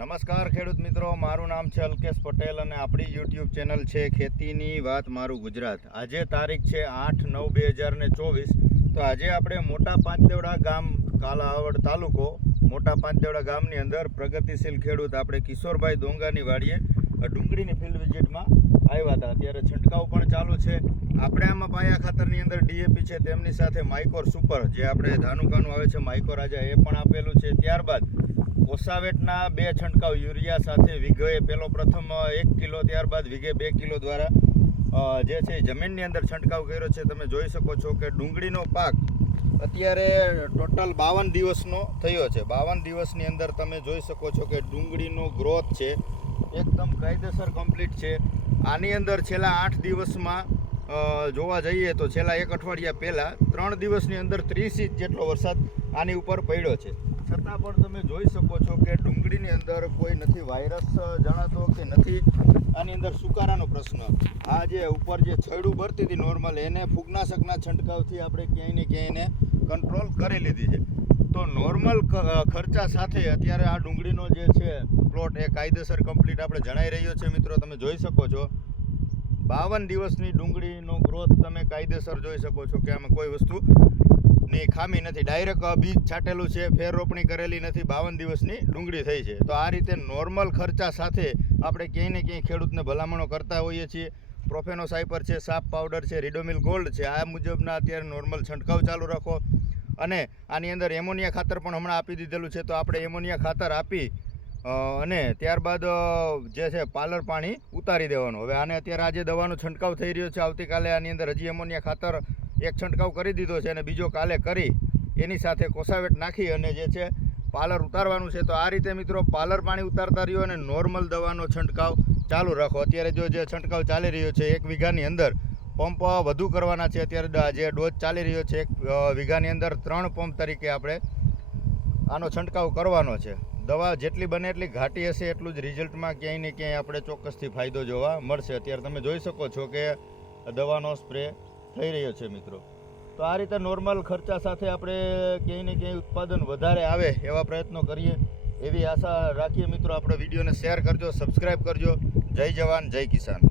નમસ્કાર ખેડૂત મિત્રો, મારું નામ છે અલ્કેશ પટેલ અને આપણી યુટ્યુબ ચેનલ છે ખેતીની વાત મારું ગુજરાત. આજે તારીખ છે 8/9/2024. તો આજે આપણે મોટા પાંચદેવડા ગામ, કાલાવડ તાલુકો, મોટા પાંચદેવડા ગામની અંદર પ્રગતિશીલ ખેડૂત આપણે કિશોરભાઈ દોંગાની વાડીએ ડુંગળીની ફિલ્ડ વિઝિટમાં આવ્યા હતા. અત્યારે છંટકાવ પણ ચાલુ છે. આપણે આમાં પાયા ખાતરની અંદર ડીએપી છે, તેમની સાથે માઇકોર સુપર જે આપણે ધાનુકાનું આવે છે માઇકોર રાજા એ પણ આપેલું છે. ત્યારબાદ કોસાવેટના 2 છંટકાવ યુરિયા સાથે વીઘે પહેલો પ્રથમ 1 કિલો, ત્યારબાદ વીઘે 2 કિલો દ્વારા જે છે જમીનની અંદર છંટકાવ કર્યો છે. તમે જોઈ શકો છો કે ડુંગળીનો પાક અત્યારે ટોટલ 52 દિવસનો થયો છે. 52 દિવસની અંદર તમે જોઈ શકો છો કે ડુંગળીનો ગ્રોથ છે એકદમ કાયદેસર કમ્પ્લીટ છે. આની અંદર છેલ્લા 8 દિવસમાં જોવા જઈએ તો છેલ્લા 1 અઠવાડિયા પહેલાં 3 દિવસની અંદર 30 ઇંચ જેટલો વરસાદ આની ઉપર પડ્યો છે. છતાં પણ તમે જોઈ શકો છો કે ડુંગળીની અંદર કોઈ નથી વાયરસ જણાતો કે નથી આની અંદર સુકારાનો પ્રશ્ન. આ જે ઉપર જે છેડું ભરતી હતી નોર્મલ, એને ફૂગનાશકના છંટકાવથી આપણે ક્યાંય ને ક્યાંય એને કંટ્રોલ કરી લીધી છે. તો નોર્મલ ખર્ચા સાથે અત્યારે આ ડુંગળીનો જે છે પ્લોટ એ કાયદેસર કમ્પ્લીટ આપણે જણાઈ રહ્યો છે. મિત્રો તમે જોઈ શકો છો 52 દિવસની ડુંગળીનો ગ્રોથ તમે કાયદેસર જોઈ શકો છો કે આમાં કોઈ વસ્તુની ખામી નથી. ડાયરેક્ટ બીજ છાંટેલું છે, ફેર રોપણી કરેલી નથી, 52 દિવસની ડુંગળી થઈ છે. તો આ રીતે નોર્મલ ખર્ચા સાથે આપણે ક્યાંય ને ક્યાંય ખેડૂતને ભલામણો કરતા હોઈએ છીએ. પ્રોફેનો સાયપર છે, સાપ પાવડર છે, રીડોમિલ ગોલ્ડ છે, આ મુજબના અત્યારે નોર્મલ છંટકાવ ચાલુ રાખો. અને આની અંદર એમોનિયા ખાતર પણ હમણાં આપી દીધેલું છે. તો આપણે એમોનિયા ખાતર આપી અને ત્યારબાદ જે છે પાલર પાણી ઉતારી દેવાનું. હવે આને અત્યારે આજે દવાનો છંટકાવ થઈ રહ્યો છે. આવતીકાલે આની અંદર હજી એમોનિયા ખાતર એક છંટકાવ કરી દીધો છે અને બીજો કાલે કરી એની સાથે કોસાવેટ નાખી અને જે છે પાલર ઉતારવાનું છે. તો આ રીતે મિત્રો પાલર પાણી ઉતારતા રહ્યો અને નોર્મલ દવાનો છંટકાવ ચાલુ રાખો. અત્યારે જો જે છંટકાવ ચાલી રહ્યો છે 1 વીઘાની અંદર પંપ વધુ કરવાના છે. અત્યારે જે ડોઝ ચાલી રહ્યો છે 1 વીઘાની અંદર 3 પંપ તરીકે આપણે આનો છંટકાવ કરવાનો છે. દવા જેટલી બને એટલી ઘાટી હશે એટલું જ રિઝલ્ટમાં ક્યાંય ને ક્યાંય આપણે ચોક્કસથી ફાયદો જોવા મળશે. અત્યારે તમે જોઈ શકો છો કે દવાનો સ્પ્રે થઈ રહ્યો છે મિત્રો. તો આ રીતે નોર્મલ ખર્ચા સાથે આપણે ક્યાંય ને ક્યાંય ઉત્પાદન વધારે આવે એવા પ્રયત્નો કરીએ એવી આશા રાખીએ. મિત્રો આપણે વિડીયોને શેર કરજો, સબસ્ક્રાઈબ કરજો. જય જવાન, જય કિસાન.